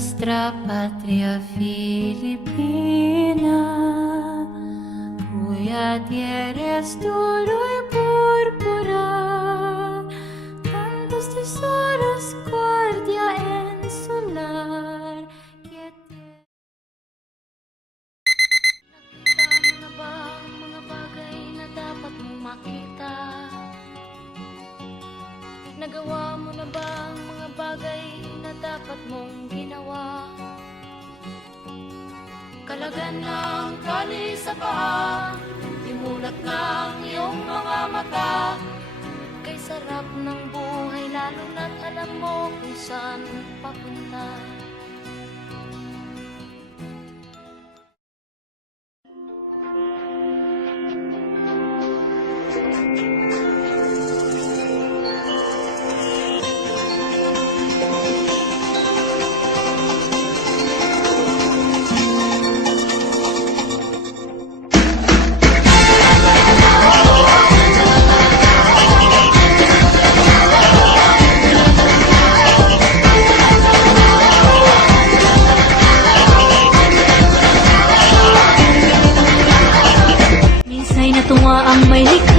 nuestra patria Filipina, cuya tierra es oro y púrpura, tantos tesoros guardia en su lar. Nakita mo na ba ang mga bagay na dapat mong makita? Nagawa mo na ba ang mga bagay na dapat mong ginawa? Kalagan ng tali sa paa, imulat ng iyong mga mata. Kay sarap ng buhay, lalo na't alam mo kung saan papunta. Tunga ang may likha.